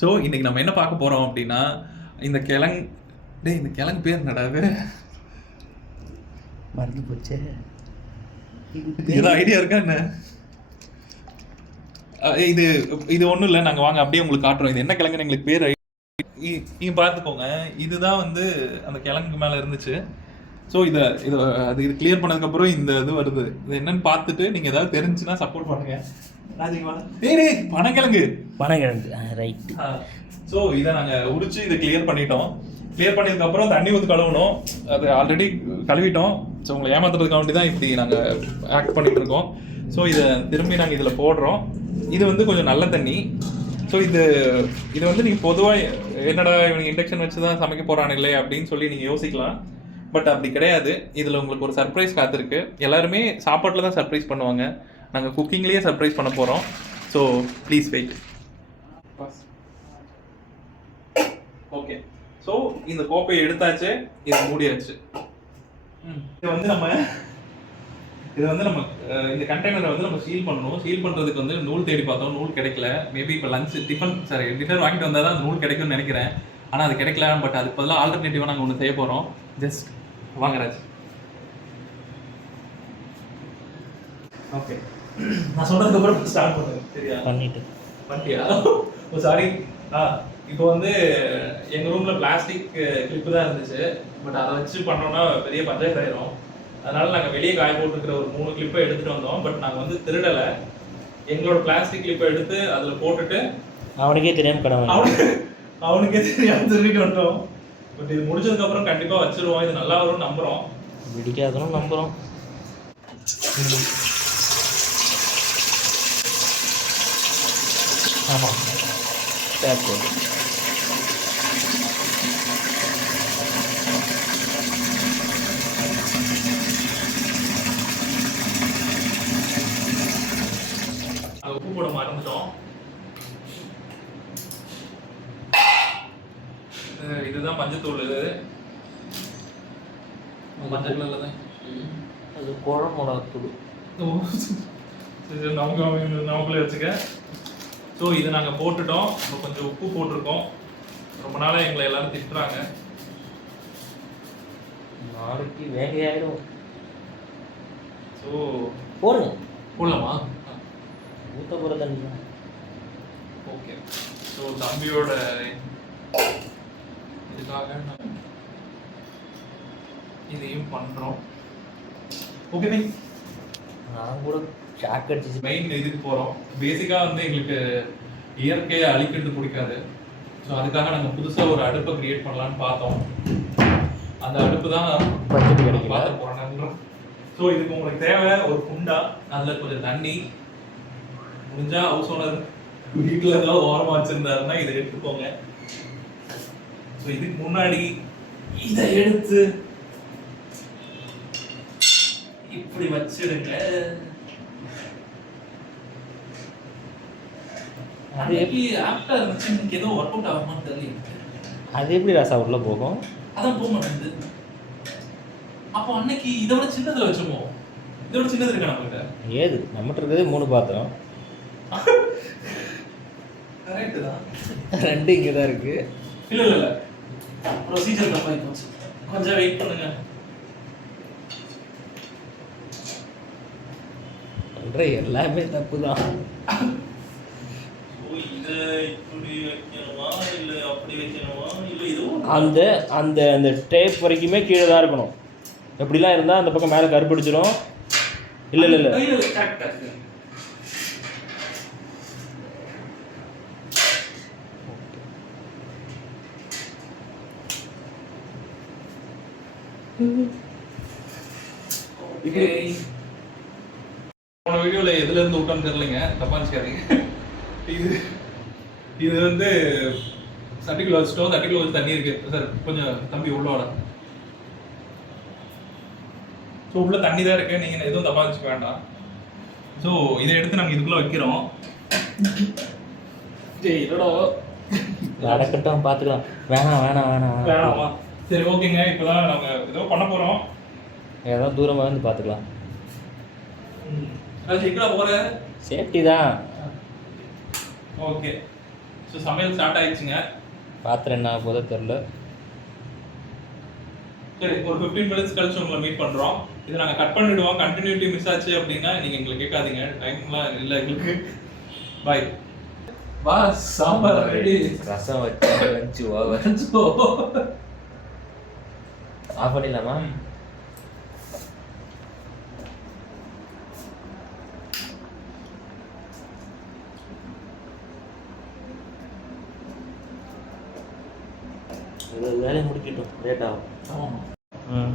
So இன்னைக்கு நம்ம என்ன பார்க்க போறோம் அப்படின்னா, இந்த கிழங்கு இந்த கிழங்கு பேர் என்னடா அது? மறந்து போச்சே. ஏதோ ஐடியா இருக்கா என்ன? இது இது ஒன்றும் இல்லை, நாங்கள் வாங்க அப்படியே உங்களுக்கு காட்டுறோம். இது என்ன கிழங்குன்னு எங்களுக்கு பேர் நீங்க பார்த்துக்கோங்க. இதுதான் வந்து அந்த கிழங்கு மேலே இருந்துச்சு. ஸோ இதை இது கிளியர் பண்ணதுக்கப்புறம் இந்த இது வருது. இது என்னன்னு பார்த்துட்டு நீங்கள் ஏதாவது தெரிஞ்சுன்னா சப்போர்ட் பண்ணுங்க. பனங்கிழங்கு ரைட். ஸோ இதை நாங்கள் உரிச்சு இதை கிளியர் பண்ணிட்டோம். கிளியர் பண்ணதுக்கப்புறம் தண்ணி ஊற்றி கழுவணும். அது ஆல்ரெடி கழுவிட்டோம். ஸோ உங்களை ஏமாத்துறதுக்காக வேண்டி தான் இப்படி நாங்கள் ஆக்ட் பண்ணிட்டு இருக்கோம். ஸோ இதை திரும்பி நாங்கள் இதில் போடுறோம். இது வந்து கொஞ்சம் நல்ல தண்ணி. ஸோ இது வந்து நீங்கள் பொதுவாக என்னடா இவங்க இண்டக்ஷன் வச்சு தான் சமைக்க போகிறானுங்களே அப்படின்னு சொல்லி நீங்கள் யோசிக்கலாம். பட் அப்படி கிடையாது. இதில் உங்களுக்கு ஒரு சர்ப்ரைஸ் காத்திருக்கு. எல்லாருமே சாப்பாட்டில் தான் சர்ப்ரைஸ் பண்ணுவாங்க. நாங்கள் குக்கிங்லேயே சர்ப்ரைஸ் பண்ண போகிறோம். So please wait. Okay, so இந்த கோப்பையை எடுத்தாச்சு, இது மூடியாச்சு. இது வந்து நம்ம இந்த கண்டெய்னரை வந்து நம்ம சீல் பண்ணணும். சீல் பண்ணுறதுக்கு வந்து நூல் தேடி பார்த்தோம், நூல் கிடைக்கல. மேபி இப்போ டின்னர் வாங்கிட்டு வந்தால் தான் அந்த நூல் கிடைக்கும்னு நினைக்கிறேன். ஆனால் அது கிடைக்கல. பட் அதுக்கு பதிலாக ஆல்டர்னேட்டிவாக நாங்கள் ஒன்று செய்ய போகிறோம். ஜஸ்ட் வாங்கராஜ். ஓகே, நான் சொன்னதுக்கப்புறம் ஸ்டார்ட் பண்ணுங்க. சரியா? பண்ணிட்டியா? ஓ சாரி. இப்போ வந்து எங்கள் ரூமில் பிளாஸ்டிக் கிளிப்பு தான் இருந்துச்சு. பட் அதை வச்சு பண்ணோன்னா பெரிய பஞ்சாயத்து ஆயிரும். அதனால நாங்கள் வெளியே காய போட்டுருக்கிற ஒரு 3 கிளிப்பை எடுத்துகிட்டு வந்தோம். பட் நாங்கள் வந்து திருடலை. எங்களோட பிளாஸ்டிக் கிளிப்பை எடுத்து அதில் போட்டுட்டு அவனுக்கே தெரியாமல் அவனுக்கே தெரியாமல் திருடிட்டு வந்தோம். பட் இது முடிச்சதுக்கப்புறம் கண்டிப்பாக வச்சிருவோம். இது நல்லா வரும்னு நம்புகிறோம். பிடிக்காதனும் நம்புகிறோம். ஆமாம், டேப் போட்டு உப்பு போட மறந்துட்டோம். இதுதான் மஞ்சத்தூள். மஞ்சள் கலர்ல தான் அது குழம்புத்தூள். நமக்குள்ளே வச்சுக்க. ஸோ இதை நாங்கள் போட்டுட்டோம். இப்போ கொஞ்சம் உப்பு போட்டிருக்கோம். ரொம்ப நாளாக எங்களை எல்லாரும் திட்டுறாங்க. நாளைக்கு வேகையாயிடும். ஸோ போடலாமா? ஊற்ற போகிற தண்ணி தான். ஓகே, ஸோ தம்பியோட இதுக்காக இதையும் பண்ணுறோம். Okay bye. நான் கூட ஷாக் அடிச்சு மெயின் இதுக்கு போகிறோம். பேசிக்காக வந்து எங்களுக்கு இயற்கையை அழிக்கிறது பிடிக்காது. ஸோ அதுக்காக நாங்கள் புதுசாக ஒரு அடுப்பை கிரியேட் பண்ணலான்னு பார்த்தோம். அந்த அடுப்பு தான் பார்த்து போகிறோம். ஸோ இதுக்கு உங்களுக்கு தேவை ஒரு குண்டா, அதில் கொஞ்சம் தண்ணி. முடிஞ்சா ஹவுஸ் ஓனர் வீட்டில் ஏதாவது ஓரமாக வச்சுருந்தாருன்னா இதை எடுத்துக்கோங்க. ஸோ இதுக்கு முன்னாடி இதை எடுத்து இப்படி வச்சிடுங்க. அது எப்படி ஆப்டா இருந்துச்சு, இன்னைக்கு ஏதோ ஒர்க் அவுட் ஆகுமான்னு தெரியல. அது எப்படி ராசா உள்ள போகும்? அதான் போக மாட்டேங்குது. அப்போ அன்னைக்கு இதை விட சின்னதுல வச்சுமோ? இதை விட சின்னது இருக்கா நம்மகிட்ட? ஏது நம்மகிட்ட இருக்கிறது 3 பாத்திரம். கரெக்ட் தான். 2 இங்கே தான் இருக்கு. இல்ல ப்ரொசீஜர் தப்பா போச்சு. கொஞ்சம் வெயிட் பண்ணுங்க. எல்லாமே தப்பு தான். அந்த அந்த அந்த டேப் வரைக்குமே கீழே தான் இருக்கணும். எப்படிலாம் இருந்தால் அந்த பக்கம் மேலே கருப்பிடிச்சிடும். இல்லை போன வீடியோவில் எதுல இருந்து விட்டோம்னு தெரியலைங்க, தப்பா நினைக்காதீங்க. இது வந்து சட்டிக்குள்ள வச்சுட்டோம். சட்டிக்குள்ள வச்சு தண்ணி இருக்கு சார். கொஞ்சம் தம்பி உள்ள வாடா. ஸோ உள்ள தண்ணி தான் இருக்கு. நீங்க எதுவும் தப்பா வச்சுக்க வேண்டாம். ஸோ இதை எடுத்து நாங்கள் இதுக்குள்ள வைக்கிறோம். நடக்கட்டும், பார்த்துக்கலாம். வேணாமா? சரி ஓகேங்க. இப்போதான் நாங்கள் ஏதோ பண்ண போகிறோம். ஏதோ தூரமாக வந்து பார்த்துக்கலாம். எங்கடா போகிற? சேஃப்டி தான். ஓகே, ஸோ சமையல் ஸ்டார்ட் ஆயிடுச்சுங்க. பாத்திரம் என்ன போதோ தெரில. சரி, ஒரு 15 மினிட்ஸ் கழிச்சு உங்களை மீட் பண்றோம். இதை நாங்க கட் பண்ணிடுவோம். கண்டினியூட்டி மிஸ் ஆச்சு அப்படின்னா நீங்க எங்களை கேட்காதீங்க, டைம்லாம் இல்லை எங்களுக்கு. பாய். வா, சாம்பார் ரெடி. ரசம் வச்சு ஆஃப் பண்ணிடலாமா? வேலையை முடிக்கட்டும், லேட் ஆகும். ஆமாம். ம்.